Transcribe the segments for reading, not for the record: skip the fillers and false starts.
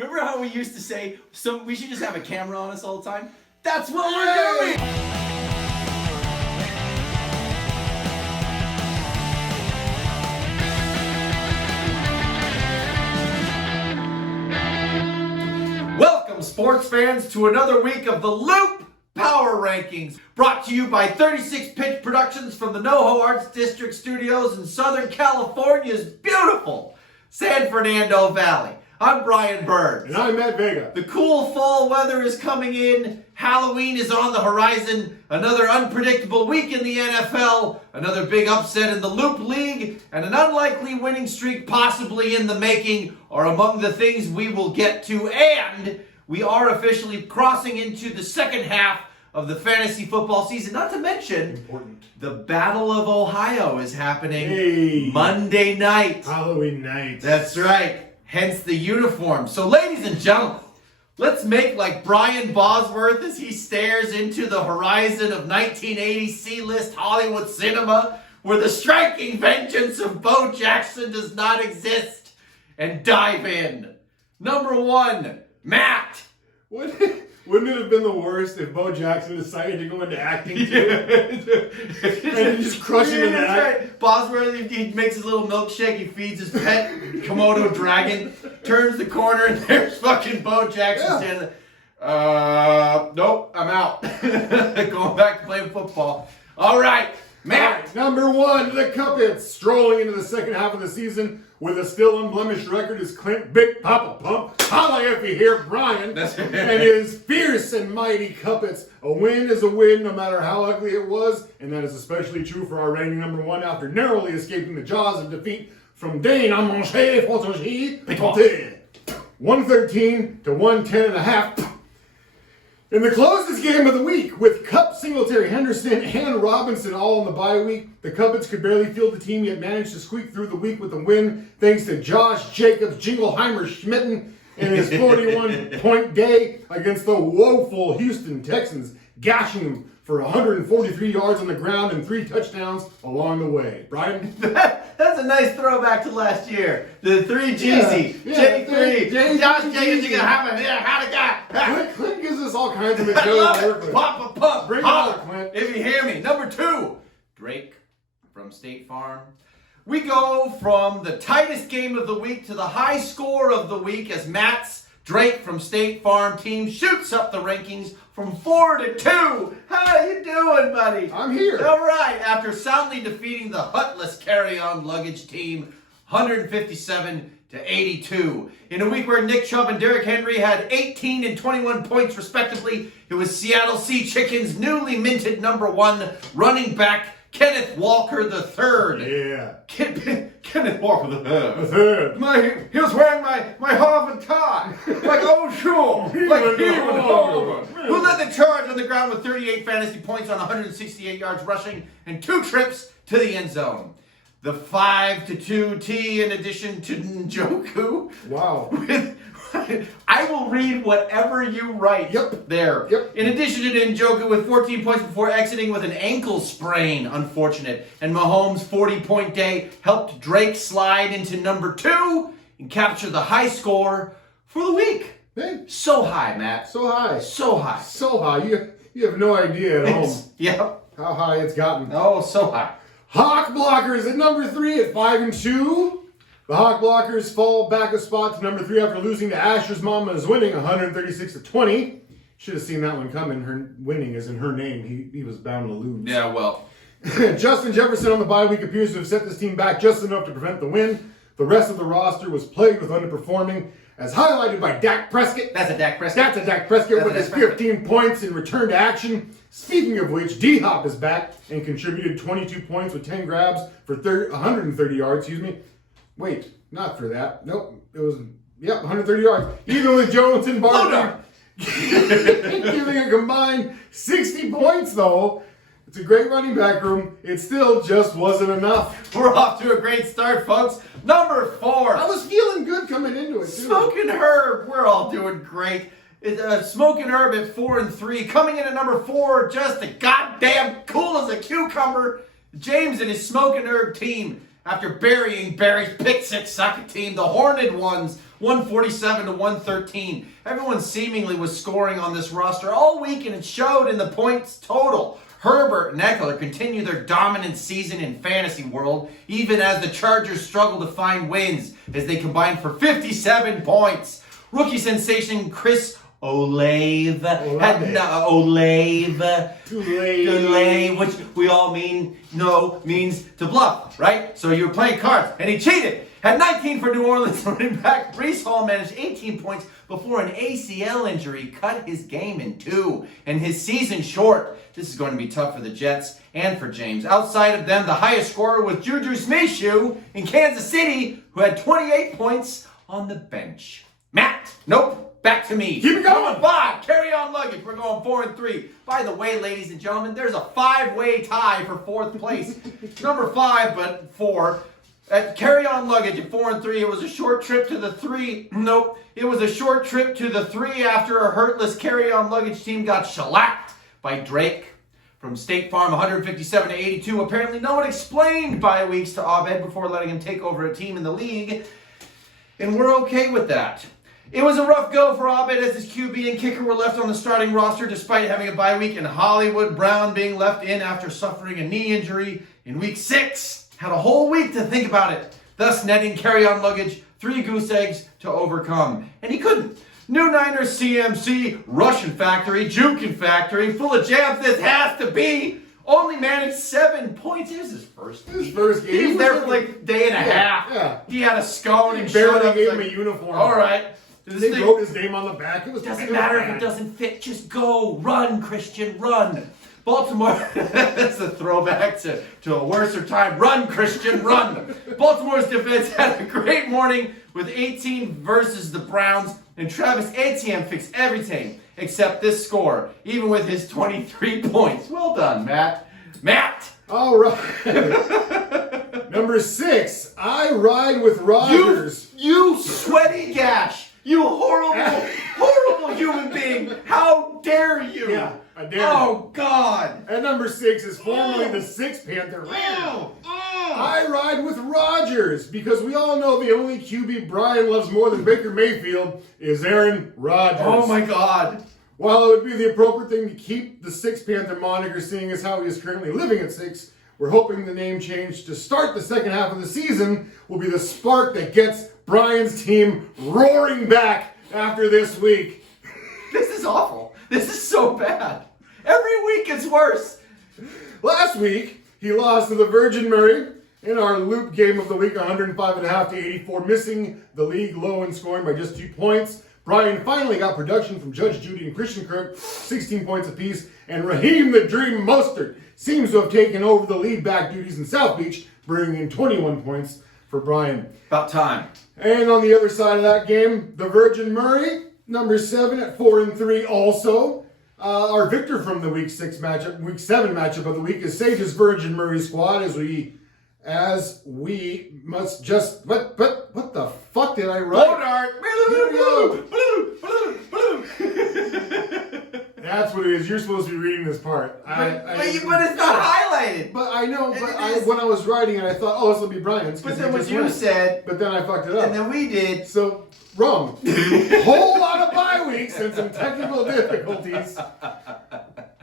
Remember how we used to say, we should just have a camera on us all the time? That's what we're doing! Welcome, sports fans, to another week of the Loop Power Rankings, brought to you by 36 Pitch Productions from the NoHo Arts District Studios in Southern California's beautiful San Fernando Valley. I'm Brian Burns. And I'm Matt Vega. The cool fall weather is coming in. Halloween is on the horizon. Another unpredictable week in the NFL. Another big upset in the Loop League. And an unlikely winning streak possibly in the making are among the things we will get to. And we are officially crossing into the second half of the fantasy football season. Not to mention, the Battle of Ohio is happening Monday night. Halloween night. That's right. Hence the uniform. So ladies and gentlemen, let's make like Brian Bosworth as he stares into the horizon of 1980 C-list Hollywood cinema where the striking vengeance of Bo Jackson does not exist, and dive in. Number one, Matt. Wouldn't it have been the worst if Bo Jackson decided to go into acting too? And just crushing in that. Right. Bosworth, he makes his little milkshake, he feeds his pet Komodo dragon, turns the corner, and there's fucking Bo Jackson standing there. Nope, I'm out. Going back to playing football. All right, Matt. Right, number one, the Kuppets, strolling into the second half of the season with a still unblemished record is Clint, Big Poppa Pump, holla if you hear Brian, and his fierce and mighty Kuppets. A win is a win, no matter how ugly it was, and that is especially true for our reigning number one after narrowly escaping the jaws of defeat from Dane à manger, 113 to 110.5. In the closest game of the week, with Kupp, Singletary, Henderson, and Robinson all in the bye week, the Kuppets could barely field the team yet managed to squeak through the week with a win thanks to Josh Jacobs, Jingleheimer Schmitten, and his 41-point day against the woeful Housten Texans, gashing them for 143 yards on the ground and 3 touchdowns along the way. Brian? That's a nice throwback to last year. The 3 Jeezy, J3, Josh Jacobs, you can have a how to guy. Clint gives us all kinds of material to work with. Poppa Pump. Bring it on, Clint. If you hear me. Number 2, Drake from State Farm. We go from the tightest game of the week to the high score of the week as Matt's Drake from State Farm team shoots up the rankings from 4 to 2. How you doing, buddy? I'm here. All right. After soundly defeating the Hut-less Kerryon Luggage team 157 to 82. In a week where Nick Chubb and Derrick Henry had 18 and 21 points respectively, it was Seattle Seachickens Newly minted number 1 running back Kenneth Walker III. Yeah. Kenneth Walker III. Third. He was wearing my Harvard tie. Like old shoe. Like he was Harvard. Who led the charge on the ground with 38 fantasy points on 168 yards rushing and 2 trips to the end zone. The 5 to 2 T in addition to Njoku. Wow. I will read whatever you write there. Yep. In addition to Njoku with 14 points before exiting with an ankle sprain, unfortunate. And Mahomes' 40-point day helped Drake slide into number 2 and capture the high score for the week. Hey. So high, Matt. So high. So high. So high. You have no idea at home how high it's gotten. Oh, so high. Hawk Blockers at number 3 at 5 and 2. The Hawk Blockers fall back a spot to number 3 after losing to Asher's Mama's winning 136 to 20. Should have seen that one coming. Her winning is in her name. He was bound to lose. Yeah, well. Justin Jefferson on the bye week appears to have set this team back just enough to prevent the win. The rest of the roster was plagued with underperforming, as highlighted by Dak Prescott. That's a Dak Prescott. That's a Dak Prescott with his 15 points in return to action. Speaking of which, D-Hop is back and contributed 22 points with 10 grabs for 130 yards, Wait, not for that. Nope. It was, 130 yards. Even with Jones and Barkley giving a combined 60 points, though. It's a great running back room. It still just wasn't enough. We're off to a great start, folks. Number 4. I was feeling good coming into it, too. Smoking Herb. We're all doing great. Smoking Herb at 4 and 3. Coming in at number 4, just a goddamn cool as a cucumber. James and his Smoking Herb team, after burying Barry's pick six soccer team, the Horned Ones, 147 to 113. Everyone seemingly was scoring on this roster all week, and it showed in the points total. Herbert and Eckler continue their dominant season in fantasy world, even as the Chargers struggle to find wins as they combine for 57 points. Rookie sensation Chris Olave, which we all means to bluff, right? So you were playing cards, and he cheated. Had 19 for New Orleans running back. Breece Hall managed 18 points before an ACL injury cut his game in two, and his season short. This is going to be tough for the Jets and for James. Outside of them, the highest scorer was Juju Smith-Schuster in Kansas City, who had 28 points on the bench. Matt, nope. Back to me. Keep it going. Number 5, Kerryon Luggage. We're going 4 and 3. By the way, ladies and gentlemen, there's a 5-way tie for 4th place. Number 5, but 4. At Kerryon Luggage at 4 and 3, it was a short trip to the 3. Nope. It was a short trip to the 3 after a Hut-less Kerryon Luggage team got shellacked by Drake. From State Farm, 157 to 82. Apparently, no one explained bye weeks to Abed before letting him take over a team in the league. And we're okay with that. It was a rough go for Abed as his QB and kicker were left on the starting roster despite having a bye week, and Hollywood Brown being left in after suffering a knee injury in week 6. Had a whole week to think about it, thus netting Kerryon Luggage 3 goose eggs to overcome. And he couldn't. New Niners CMC, Russian Factory, Jukin Factory, full of jabs this has to be, only managed 7 points. It was his first game. His first game. He was there for like a day and a half. Yeah. He had a scone and barely gave him a uniform. All right. They wrote his name on the back. It doesn't matter if it doesn't fit. Just go. Run, Christian, run. Baltimore, that's a throwback to a worser time. Run, Christian, run. Baltimore's defense had a great morning with 18 versus the Browns, and Travis Etienne fixed everything except this score, even with his 23 points. Well done, Matt. Matt! All right. Number 6, I ride with Rodgers. You sweaty gash. You horrible human being. How dare you? Yeah, I dare you. Oh, God. And number 6 is formerly the Sixth Panther. I ride with Rodgers because we all know the only QB Brian loves more than Baker Mayfield is Aaron Rodgers. Oh, my God. While it would be the appropriate thing to keep the Sixth Panther moniker, seeing as how he is currently living at 6, we're hoping the name change to start the second half of the season will be the spark that gets Brian's team roaring back after this week. This is awful. This is so bad. Every week it's worse. Last week, he lost to the Virgin Murray in our loop game of the week, 105.5 to 84, missing the league low in scoring by just 2 points. Brian finally got production from Judge Judy and Christian Kirk, 16 points apiece, and Raheem the Dream Mostert seems to have taken over the lead back duties in South Beach, bringing in 21 points for Brian. About time. And on the other side of that game, the Virgin Murray, number 7 at 4 and 3 also. Our victor from the week 7 matchup of the week is Sage's Virgin Murray squad as we must just what the fuck did I write? Here we go. That's what it is. You're supposed to be reading this part. But it's not highlighted. But I know. When I was writing it, I thought, oh, this will be Brian's. But then what you said. But then I fucked it up. And then we did. So wrong. Whole lot of bye weeks and some technical difficulties.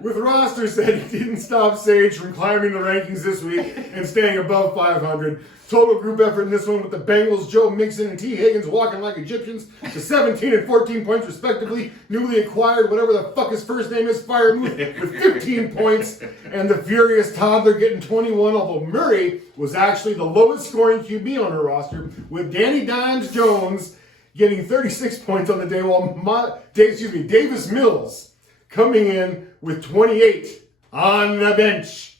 With roster said he didn't stop Sage from climbing the rankings this week and staying above 500. Total group effort in this one with the Bengals, Joe Mixon and T. Higgins walking like Egyptians to 17 and 14 points respectively. Newly acquired, whatever the fuck his first name is, Firemouth with 15 points. And the furious toddler getting 21, although Murray was actually the lowest scoring QB on her roster with Danny Dimes Jones getting 36 points on the day while Davis Mills coming in with 28 on the bench.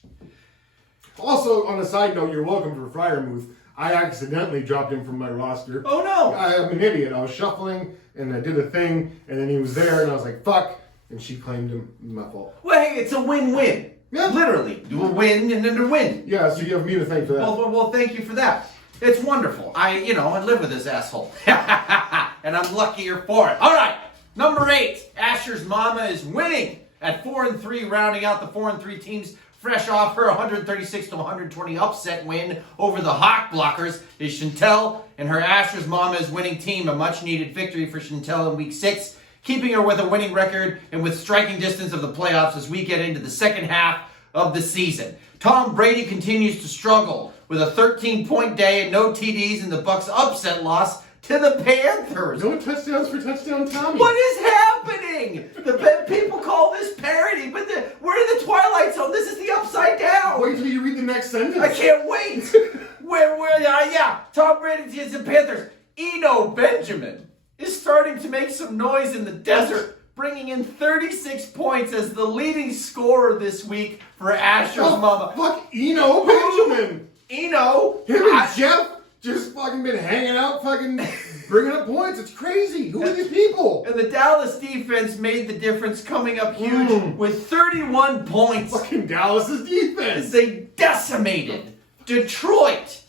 Also, on a side note, you're welcome for Freiermuth. I accidentally dropped him from my roster. Oh, no. I'm an idiot. I was shuffling, and I did a thing, and then he was there, and I was like, fuck. And she claimed him. My fault. Well, hey, it's a win-win. Yeah. Literally. Do a win and then a win. Yeah, so you have me to thank for that. Well, thank you for that. It's wonderful. I live with this asshole. And I'm luckier for it. All right. Number 8. Asher's mama is winning at 4 and 3, rounding out the 4 and 3 teams Fresh off her 136-120 upset win over the Hawk Blockers is Chantel and her Asher's Mama's winning team. A much-needed victory for Chantel in Week 6, keeping her with a winning record and with striking distance of the playoffs as we get into the second half of the season. Tom Brady continues to struggle with a 13-point day and no TDs in the Bucs' upset loss to the Panthers. No touchdowns for touchdown Tommy. What is happening? People call this parody, but we're in the Twilight Zone. This is the Upside Down. Wait till you read the next sentence. I can't wait. Tom Brady is the Panthers. Eno Benjamin is starting to make some noise in the desert, bringing in 36 points as the leading scorer this week for Asher's Mama. Fuck Eno Benjamin. Eno. Him and Jeff just fucking been hanging out, fucking bringing up points. It's crazy. Who are these people? And the Dallas defense made the difference, coming up huge with 31 points. Fucking Dallas's defense. They decimated Detroit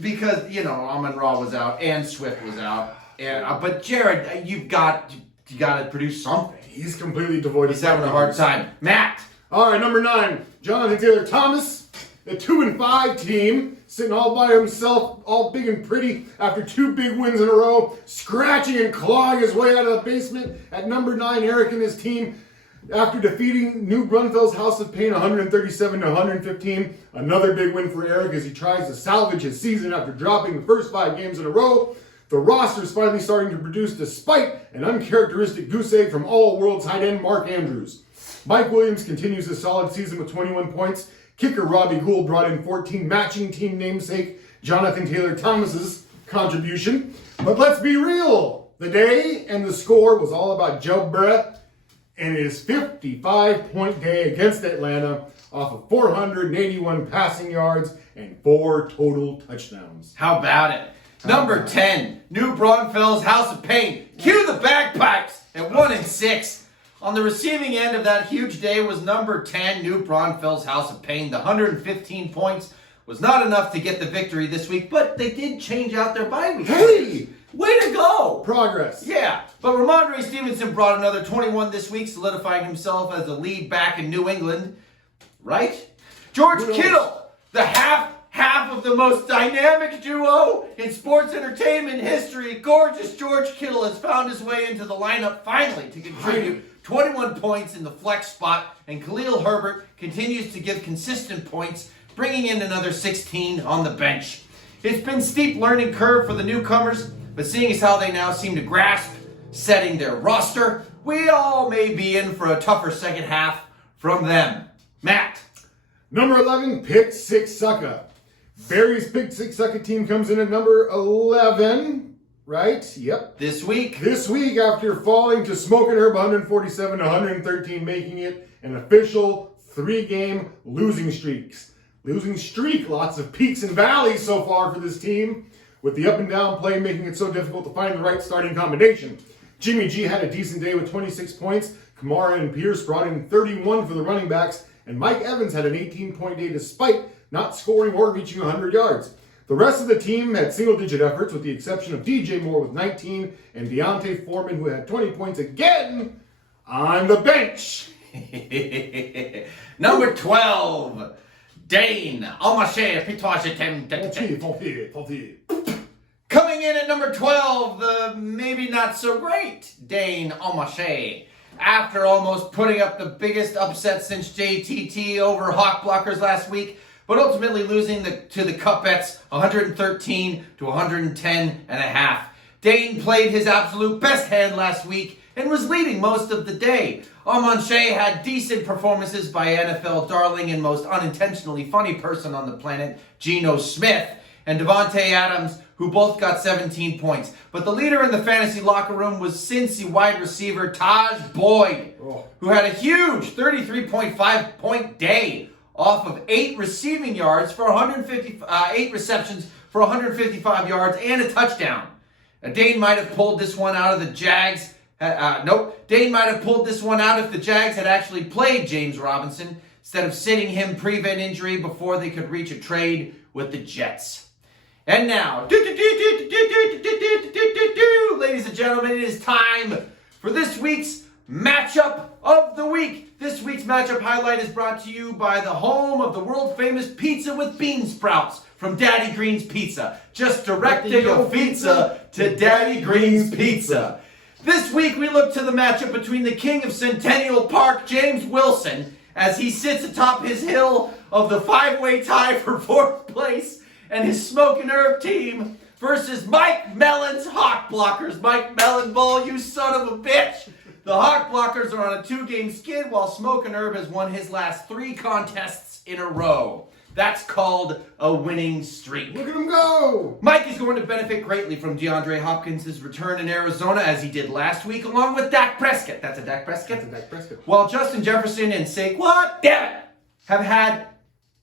because, Amon-Ra was out and Swift was out. But Jared, you got to produce something. He's completely devoid of He's having a hard time. Matt. All right, number 9, Jonathan Taylor Thomas, a 2-5 team, sitting all by himself, all big and pretty, after 2 big wins in a row, scratching and clawing his way out of the basement. At number 9, Eric and his team, after defeating New Braunfels House of Pain 137-115, another big win for Eric as he tries to salvage his season after dropping the first 5 games in a row. The roster is finally starting to produce despite an uncharacteristic goose egg from all-world tight end Mark Andrews. Mike Williams continues his solid season with 21 points. Kicker Robbie Gould brought in 14, matching team namesake Jonathan Taylor Thomas's contribution. But let's be real. The day and the score was all about Chubb and his 55-point day against Atlanta off of 481 passing yards and 4 total touchdowns. How about it? Number 10, New Braunfels House of Pain. Cue the bagpipes at 1-6. On the receiving end of that huge day was number 10, New Braunfels House of Pain. The 115 points was not enough to get the victory this week, but they did change out their bye week. Hey! Way to go! Progress. Yeah, but Ramondre Stevenson brought another 21 this week, solidifying himself as a lead back in New England. Right? George Kittle, the half of the most dynamic duo in sports entertainment history. Gorgeous George Kittle has found his way into the lineup finally to contribute 21 points in the flex spot, and Khalil Herbert continues to give consistent points, bringing in another 16 on the bench. It's been a steep learning curve for the newcomers, but seeing as how they now seem to grasp setting their roster, we all may be in for a tougher second half from them. Matt. Number 11, Pick Six Sucka. Barry's Pick Six Sucka team comes in at number 11, right? Yep. This week, after falling to Smoking Herb 147-113, making it an official 3-game losing streak. Lots of peaks and valleys so far for this team, with the up and down play making it so difficult to find the right starting combination. Jimmy G had a decent day with 26 points. Kamara and Pierce brought in 31 for the running backs, and Mike Evans had an 18-point day despite not scoring or reaching 100 yards. The rest of the team had single-digit efforts, with the exception of DJ Moore with 19 and Deontay Foreman, who had 20 points again on the bench. Number 12, Dane Almaché. Coming in at number 12, the maybe not so great Dane Almaché. After almost putting up the biggest upset since JTT over Hawk Blockers last week, but ultimately losing to the Kuppets 113-110.5. Dane played his absolute best hand last week and was leading most of the day. Almaché had decent performances by NFL darling and most unintentionally funny person on the planet, Geno Smith, and Devontae Adams, who both got 17 points. But the leader in the fantasy locker room was Cincy wide receiver Taj Boyd, who had a huge 33.5 point day off of 8 receiving yards for 8 receptions for 155 yards and a touchdown. Dane might have pulled this one out of the Jags. Dane might have pulled this one out if the Jags had actually played James Robinson instead of sitting him prevent injury before they could reach a trade with the Jets. And now, ladies and gentlemen, it is time for this week's matchup of the week. This week's matchup highlight is brought to you by the home of the world-famous pizza with bean sprouts from Daddy Green's Pizza. Just directing a pizza to Daddy Green's Pizza. This week we look to the matchup between the king of Centennial Park, James Wilson, as he sits atop his hill of the five-way tie for fourth place, and his Smoke and Herb team versus Mike Mellon's Hawk Blockers. Mike Mellon Bull, you son of a bitch! The Hawk Blockers are on a 2-game skid, while Smoke and Herb has won his last 3 contests in a row. That's called a winning streak. Look at him go! Mike is going to benefit greatly from DeAndre Hopkins' return in Arizona, as he did last week, along with Dak Prescott. That's a Dak Prescott? That's a Dak Prescott. While Justin Jefferson and Saquon, damn it, have had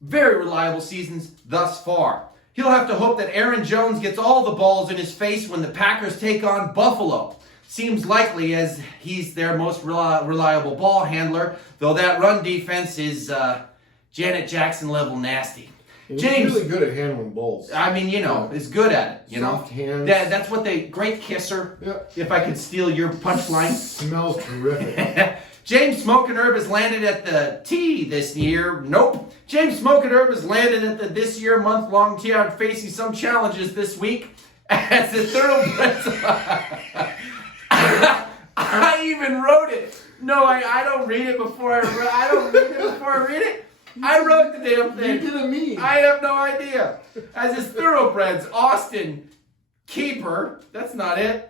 very reliable seasons thus far. He'll have to hope that Aaron Jones gets all the balls in his face when the Packers take on Buffalo. Seems likely, as he's their most reliable ball handler, though that run defense is Janet Jackson level nasty. And James, he's really good at handling balls. I mean, is good at it, Soft hands. That's what great kisser, if I could steal your punchline. Smells terrific. James Smoke and Herb has landed at the T this year. Nope. James Smoke and Herb has landed at the this year month-long T, facing some challenges this week as the thoroughbreds. I even wrote it. No, I don't read it before I don't read it before I read it. I wrote the damn thing. You didn't mean. I have no idea. As his thoroughbreds, Austin Keeper. That's not it.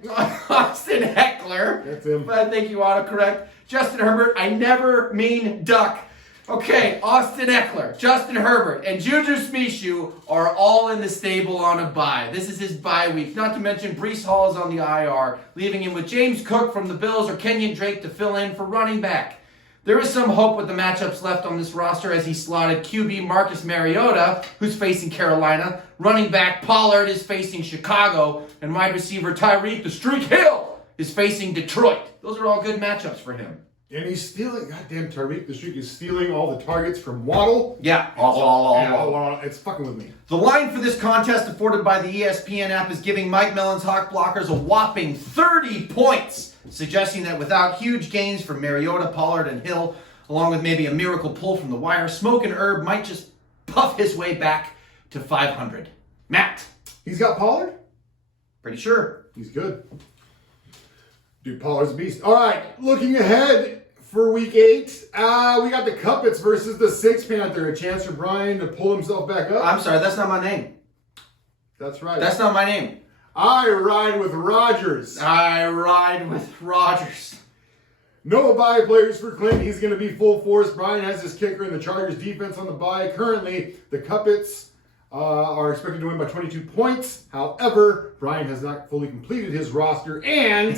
Austin Heckler. That's him. But I think you autocorrect. Justin Herbert. I never mean duck. Okay, Austin Eckler, Justin Herbert, and Juju Smith-Schuster are all in the stable on a bye. This is his bye week. Not to mention Breece Hall is on the IR, leaving him with James Cook from the Bills or Kenyon Drake to fill in for running back. There is some hope with the matchups left on this roster as he slotted QB Marcus Mariota, who's facing Carolina, running back Pollard is facing Chicago, and wide receiver Tyreek the Streak Hill is facing Detroit. Those are all good matchups for him. And he's stealing, goddamn Tyreek the Streak is stealing all the targets from Waddle. Yeah. It's fucking with me. The line for this contest afforded by the ESPN app is giving Mike Mellon's Hawk Blockers a whopping 30 points, suggesting that without huge gains from Mariota, Pollard, and Hill, along with maybe a miracle pull from the wire, Smoke and Herb might just puff his way back to 500. Matt. He's got Pollard? Pretty sure. He's good. Dude, Pollard's a beast. All right, looking ahead for week 8, we got the Kuppets versus the Six Panther. A chance for Brian to pull himself back up. I'm sorry, that's not my name. That's right. That's not my name. I ride with Rodgers. I ride with Rodgers. No bye players for Clint. He's going to be full force. Brian has his kicker in the Chargers defense on the bye. Currently, the Kuppets are expected to win by 22 points. However, Brian has not fully completed his roster, and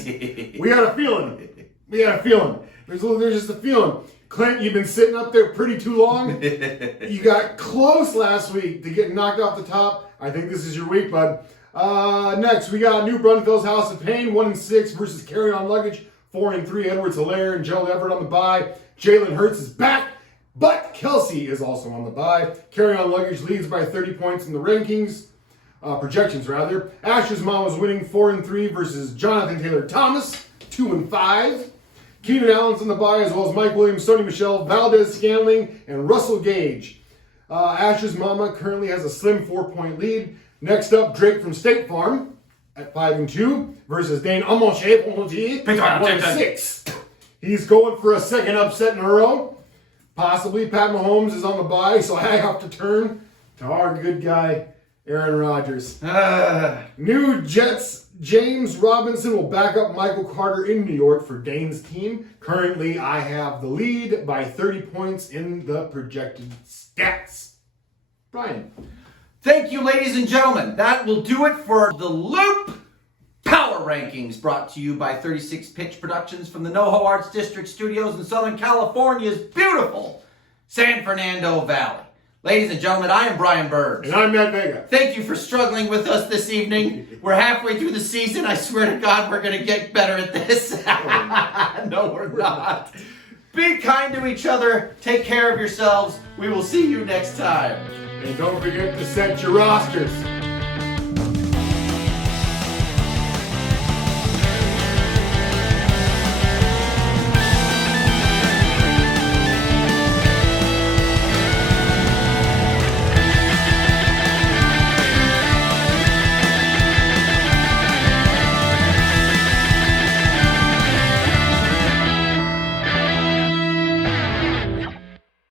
we got a feeling. There's just a feeling. Clint, you've been sitting up there pretty too long. You got close last week to get knocked off the top. I think this is your week, bud. Next, we got New Braunfels House of Pain, 1-6 versus Kerryon Luggage, 4-3. Edwards-Helaire and Joe Everett on the bye. Jalen Hurts is back, but Kelsey is also on the bye. Kerryon Luggage leads by 30 points in the rankings. Projections, rather. Ash's Mom was winning 4-3 versus Jonathan Taylor Thomas, 2-5. Keenan Allen's on the bye, as well as Mike Williams, Sony Michel, Valdez Scantling, and Russell Gage. Ash's Mama currently has a slim 4-point lead. Next up, Drake from State Farm at 5-2 versus Dane Amonche, 1-6. He's going for a second upset in a row. Possibly Pat Mahomes is on the bye, so I have to turn to our good guy, Aaron Rodgers. New Jets, James Robinson will back up Michael Carter in New York for Dane's team. Currently, I have the lead by 30 points in the projected stats. Brian. Thank you, ladies and gentlemen. That will do it for the Loop Power Rankings, brought to you by 36 Pitch Productions from the NoHo Arts District Studios in Southern California's beautiful San Fernando Valley. Ladies and gentlemen, I am Brian Burns. And I'm Matt Vega. Thank you for struggling with us this evening. We're halfway through the season. I swear to God, we're going to get better at this. No, we're not. Be kind to each other. Take care of yourselves. We will see you next time. And don't forget to set your rosters.